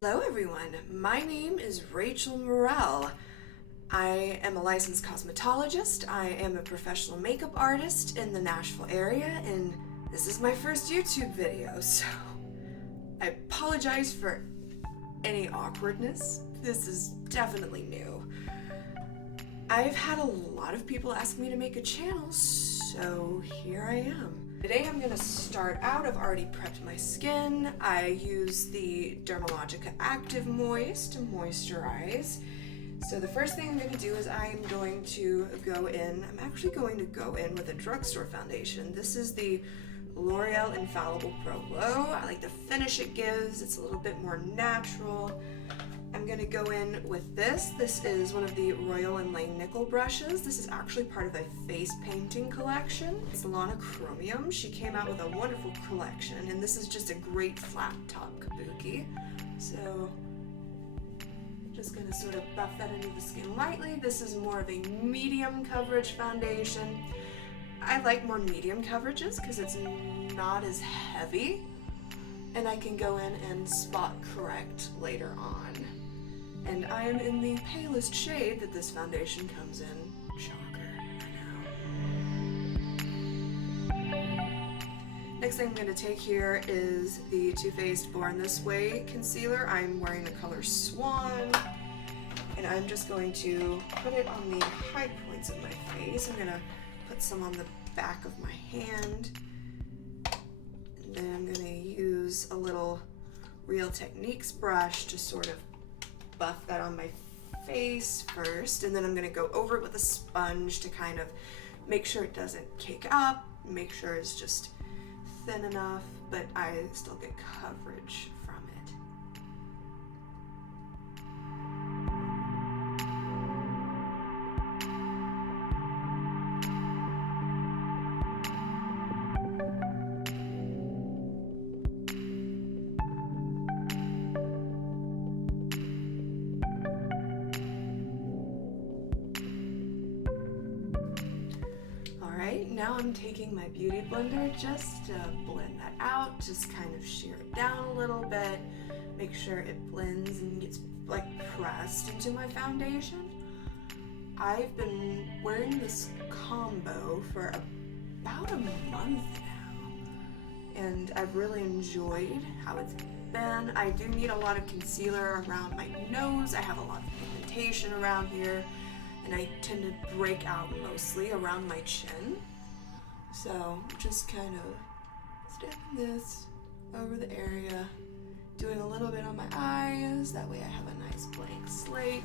Hello everyone, my name is Rachel Morrell. I am a licensed cosmetologist, I am a professional makeup artist in the Nashville area, and this is my first YouTube video, so I apologize for any awkwardness. This is definitely new. I've had a lot of people ask me to make a channel, so here I am. Today I'm going to start out, I've already prepped my skin. I use the Dermalogica Active Moist to moisturize. So the first thing I'm going to do is I'm going to go in with a drugstore foundation. This is the L'Oreal Infallible Pro Glow. I like the finish it gives, it's a little bit more natural. I'm going to go in with this. This is one of the Royal & Lane nickel brushes. This is actually part of a face painting collection. It's Lana Chromium. She came out with a wonderful collection, and this is just a great flat top kabuki. So just going to sort of buff that into the skin lightly. This is more of a medium coverage foundation. I like more medium coverages because it's not as heavy, and I can go in and spot correct later on. And I am in the palest shade that this foundation comes in. Shocker, I know. Next thing I'm going to take here is the Too Faced Born This Way concealer. I'm wearing the color Swan, and I'm just going to put it on the high points of my face. I'm going to put some on the back of my hand, and then I'm going to use a little Real Techniques brush to sort of buff that on my face first, and then I'm going to go over it with a sponge to kind of make sure it doesn't cake up, make sure it's just thin enough, but I still get coverage from it. Now I'm taking my beauty blender just to blend that out, just kind of shear it down a little bit, make sure it blends and gets like pressed into my foundation. I've been wearing this combo for about a month now, and I've really enjoyed how it's been. I do need a lot of concealer around my nose. I have a lot of pigmentation around here, and I tend to break out mostly around my chin. So just kind of stepping this over the area, doing a little bit on my eyes, that way I have a nice blank slate.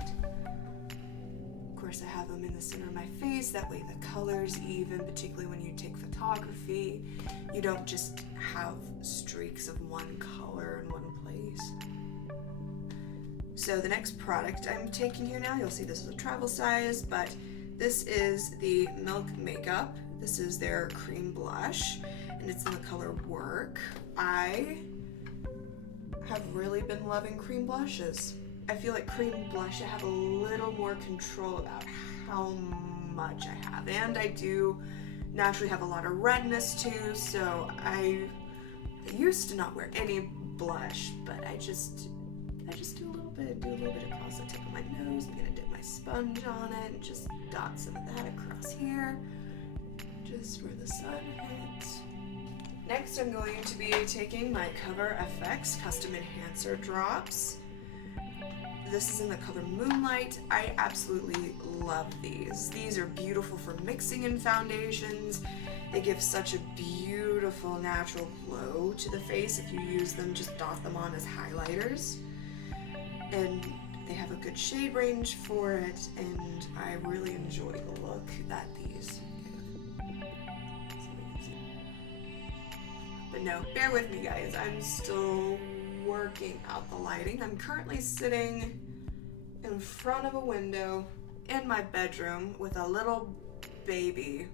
Of course I have them in the center of my face, that way the color's even, particularly when you take photography. You don't just have streaks of one color in one place. So the next product I'm taking here now, you'll see this is a travel size, but this is the Milk Makeup. This is their cream blush, and it's in the color Work. I have really been loving cream blushes. I feel like cream blush, I have a little more control about how much I have, and I do naturally have a lot of redness too, so I used to not wear any blush, but I just do a little bit across the tip of my nose. I'm gonna dip my sponge on it and just dot some of that across here, just where the sun hits. Next, I'm going to be taking my Cover FX Custom Enhancer Drops. This is in the color Moonlight. I absolutely love these. These are beautiful for mixing in foundations. They give such a beautiful natural glow to the face if you use them, just dot them on as highlighters. And they have a good shade range for it, and I really enjoy the look that these give. But no, bear with me guys, I'm still working out the lighting. I'm currently sitting in front of a window in my bedroom with a little baby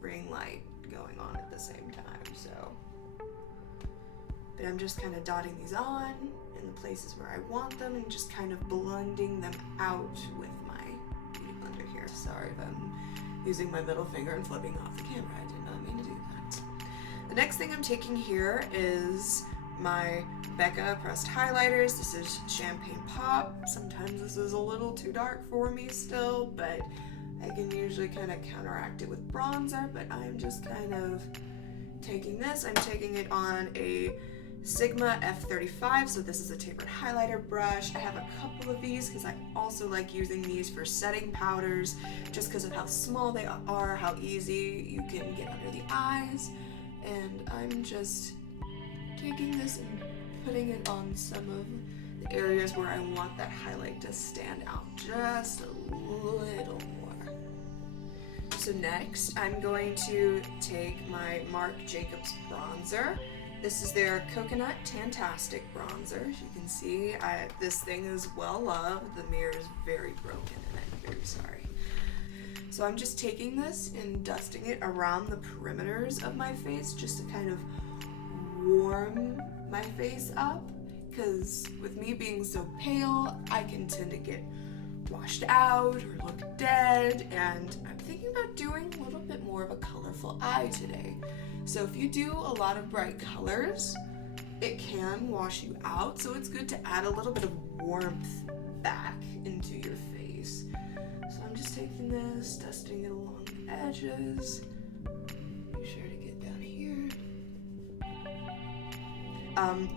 ring light going on at the same time, so. But I'm just kind of dotting these on in the places where I want them and just kind of blending them out with my beauty blender here. Sorry if I'm using my middle finger and flipping off the camera. I did not mean to do that. The next thing I'm taking here is my Becca pressed highlighters. This is Champagne Pop. Sometimes this is a little too dark for me still, but I can usually kind of counteract it with bronzer, but I'm just kind of taking this. I'm taking it on a Sigma F35, so this is a tapered highlighter brush. I have a couple of these because I also like using these for setting powders just because of how small they are, how easy you can get under the eyes. And I'm just taking this and putting it on some of the areas where I want that highlight to stand out just a little more. So next, I'm going to take my Marc Jacobs bronzer. This is their Coconut Tantastic bronzer. As you can see, this thing is well loved. The mirror is very broken and I'm very sorry. So I'm just taking this and dusting it around the perimeters of my face just to kind of warm my face up, because with me being so pale, I can tend to get washed out or look dead, and I'm thinking about doing a little bit more of a colorful eye today. So if you do a lot of bright colors, it can wash you out, so it's good to add a little bit of warmth back into your face. So I'm just taking this, dusting it along the edges. Be sure to get down here.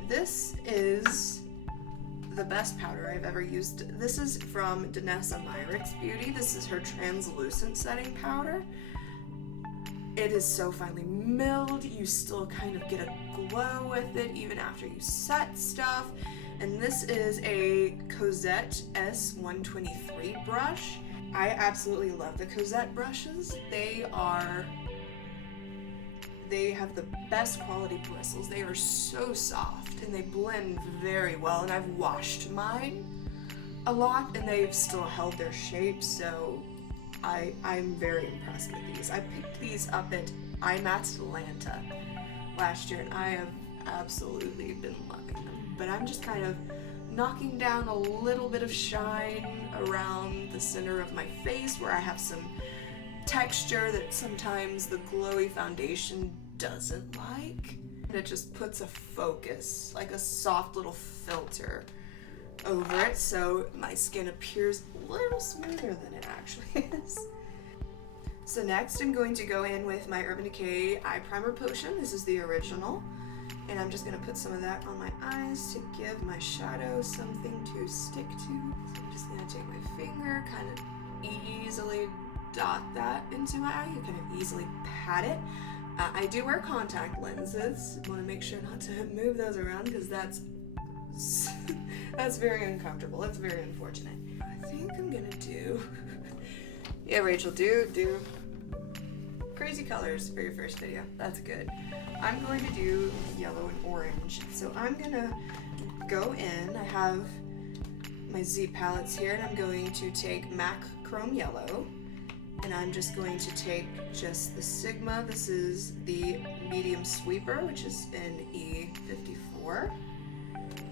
This is the best powder I've ever used. This is from Danessa Myricks Beauty. This is her translucent setting powder. It is so finely milled. You still kind of get a glow with it even after you set stuff. And this is a Cosette S123 brush. I absolutely love the Cosette brushes. They have the best quality bristles. They are so soft and they blend very well, and I've washed mine a lot and they've still held their shape, so I'm very impressed with these. I picked these up at IMATS Atlanta last year and I have absolutely been loving them. But I'm just kind of knocking down a little bit of shine around the center of my face where I have some texture that sometimes the glowy foundation doesn't like. And it just puts a focus, like a soft little filter over it, so my skin appears a little smoother than it actually is. So next I'm going to go in with my Urban Decay Eye Primer Potion. This is the original. And I'm just going to put some of that on my eyes to give my shadow something to stick to. So I'm just going to take my finger, kind of easily dot that into my eye. You kind of easily pat it. I do wear contact lenses. I want to make sure not to move those around because that's very uncomfortable. That's very unfortunate. I think I'm going to do... Yeah, Rachel, do crazy colors for your first video. That's good. I'm going to do yellow and orange. So I'm gonna go in. I have my Z palettes here, and I'm going to take MAC Chrome Yellow, and I'm just going to take just the Sigma. This is the medium sweeper, which is in E54,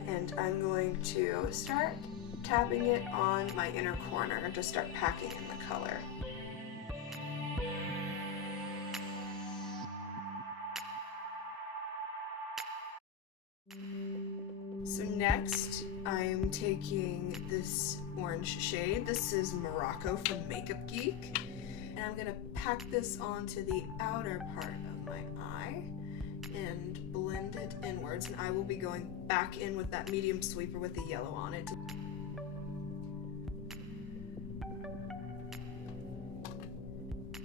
and I'm going to start tapping it on my inner corner to start packing in the color. So next, I'm taking this orange shade. This is Morocco from Makeup Geek. And I'm gonna pack this onto the outer part of my eye and blend it inwards. And I will be going back in with that medium sweeper with the yellow on it.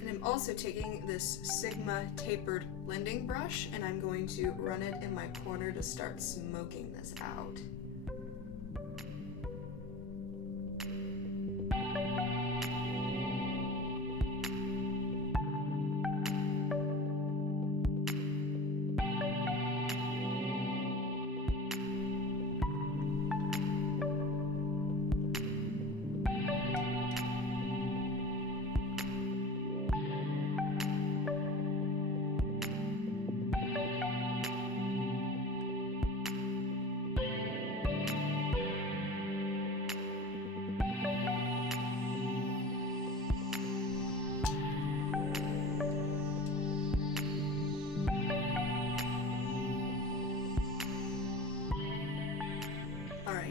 And I'm also taking this Sigma tapered blending brush and I'm going to run it in my corner to start smoking this out.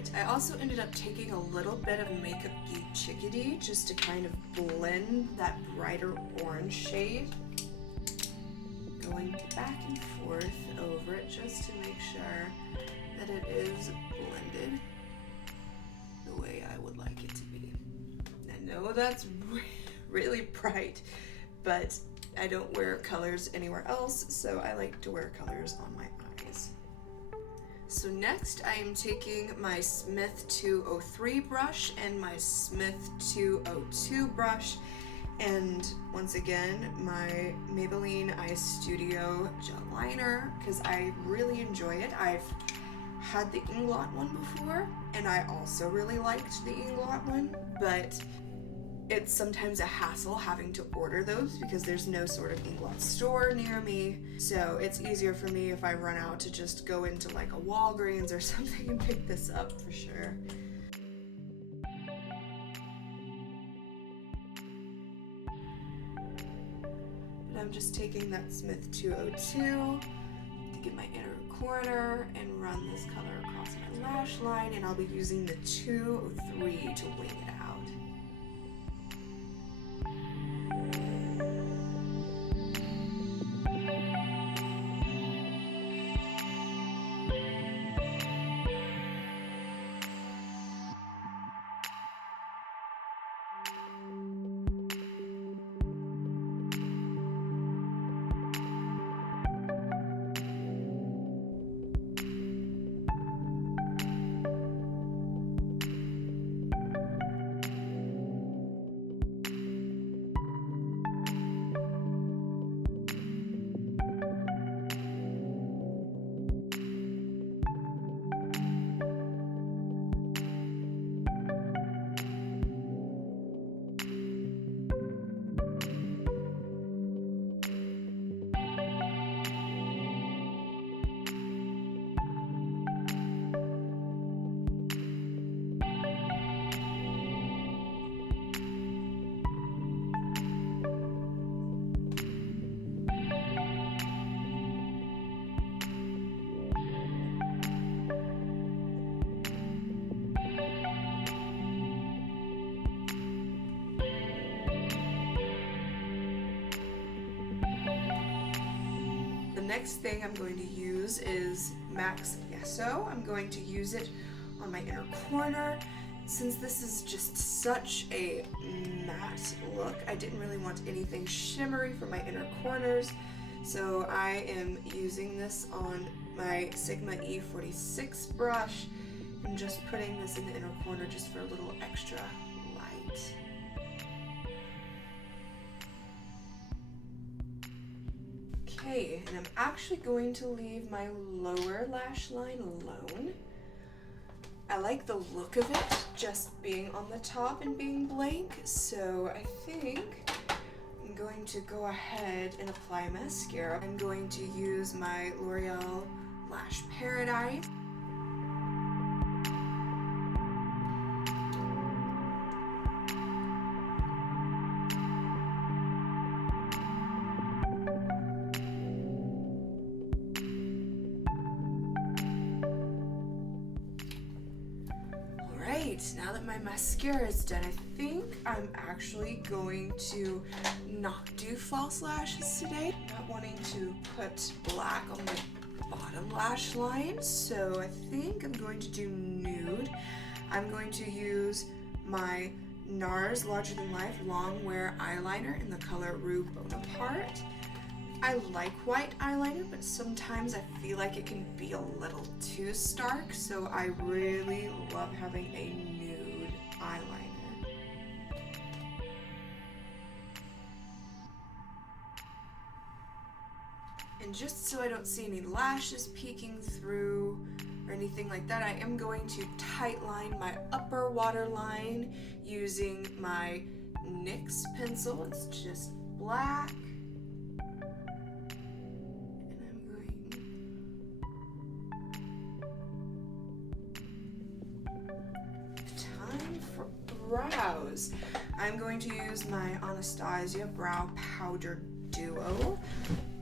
Alright, I also ended up taking a little bit of Makeup Geek Chickadee just to kind of blend that brighter orange shade. Going back and forth over it just to make sure that it is blended the way I would like it to be. I know that's really bright, but I don't wear colors anywhere else, so I like to wear colors on my eyes. So next I am taking my Smith 203 brush and my Smith 202 brush, and once again my Maybelline Eye Studio gel liner, because I really enjoy it. I've had the Inglot one before, and I also really liked the Inglot one, but it's sometimes a hassle having to order those because there's no sort of Inglot store near me. So it's easier for me if I run out to just go into like a Walgreens or something and pick this up for sure. But I'm just taking that Smith 202 to get my inner corner and run this color across my lash line, and I'll be using the 203 to wing it out. Next thing I'm going to use is Max Yeso. I'm going to use it on my inner corner. Since this is just such a matte look, I didn't really want anything shimmery for my inner corners, so I am using this on my Sigma E46 brush and just putting this in the inner corner just for a little extra light. Okay, and I'm actually going to leave my lower lash line alone. I like the look of it just being on the top and being blank, so I think I'm going to go ahead and apply mascara. I'm going to use my L'Oreal Lash Paradise. Now that my mascara is done, I think I'm actually going to not do false lashes today. Not wanting to put black on my bottom lash line, so I think I'm going to do nude. I'm going to use my NARS Larger Than Life Long Wear Eyeliner in the color Rue Bonaparte. I like white eyeliner, but sometimes I feel like it can be a little too stark, so I really love having a nude eyeliner. And just so I don't see any lashes peeking through or anything like that, I am going to tight line my upper waterline using my NYX pencil. It's just black. Brows. I'm going to use my Anastasia Brow Powder Duo.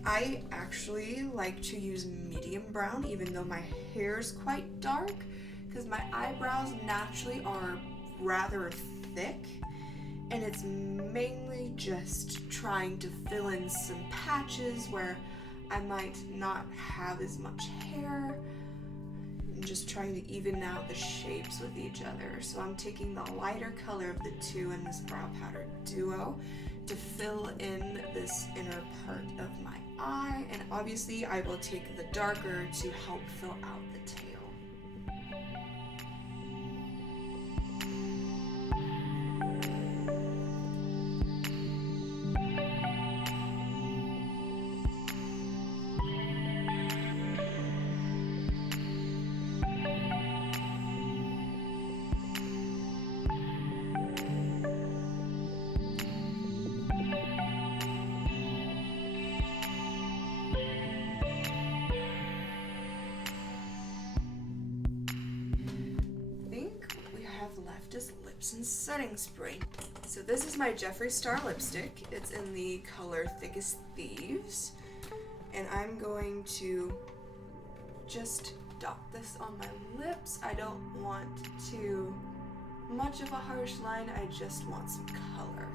I actually like to use medium brown even though my hair is quite dark, because my eyebrows naturally are rather thick, and it's mainly just trying to fill in some patches where I might not have as much hair, and just trying to even out the shapes with each other. So I'm taking the lighter color of the two in this brow powder duo to fill in this inner part of my eye, and obviously I will take the darker to help fill out the tail. Left is lips and setting spray. So this is my Jeffree Star lipstick. It's in the color Thick as Thieves, and I'm going to just dot this on my lips. I don't want too much of a harsh line, I just want some color.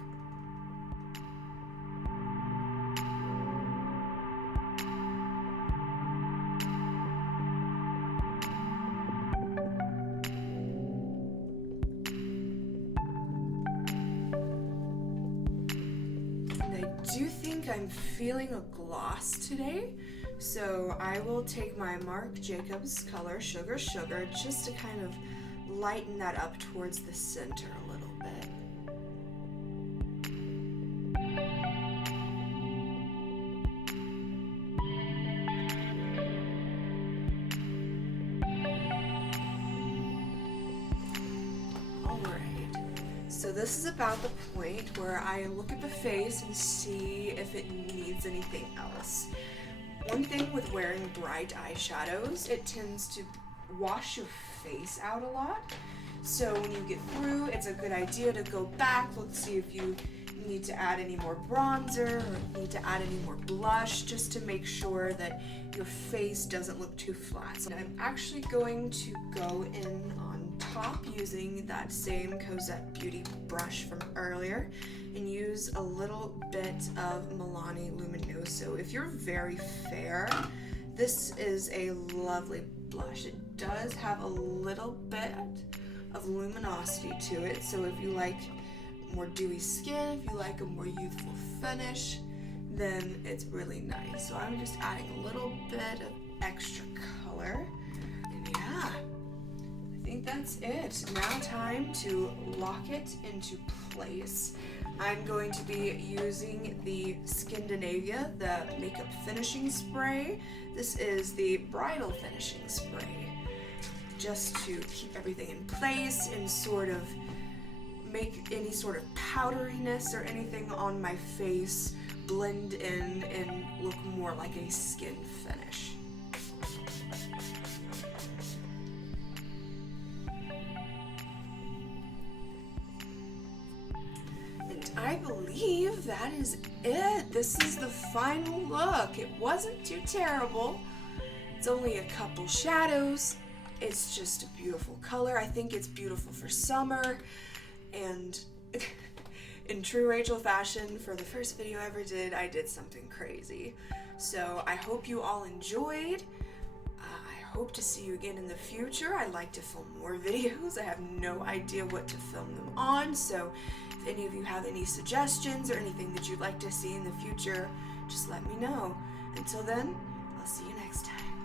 I do think I'm feeling a gloss today, so I will take my Marc Jacobs color Sugar Sugar just to kind of lighten that up towards the center a little bit. So this is about the point where I look at the face and see if it needs anything else. One thing with wearing bright eyeshadows, it tends to wash your face out a lot. So when you get through, it's a good idea to go back, look, see if you need to add any more bronzer or need to add any more blush, just to make sure that your face doesn't look too flat. So I'm actually going to go in on top using that same Cosette Beauty brush from earlier and use a little bit of Milani Luminoso. If you're very fair, this is a lovely blush. It does have a little bit of luminosity to it, so if you like more dewy skin, if you like a more youthful finish, then it's really nice. So I'm just adding a little bit of extra color, and yeah, I think that's it. Now time to lock it into place. I'm going to be using the Skindinavia, the makeup finishing spray. This is the bridal finishing spray, just to keep everything in place and sort of make any sort of powderiness or anything on my face blend in and look more like a skin finish. And I believe that is it. This is the final look. It wasn't too terrible. It's only a couple shadows. It's just a beautiful color. I think it's beautiful for summer. And in true Rachel fashion, for the first video I ever did, I did something crazy. So I hope you all enjoyed. I hope to see you again in the future. I'd like to film more videos. I have no idea what to film them on, so if any of you have any suggestions or anything that you'd like to see in the future, just let me know. Until then, I'll see you next time.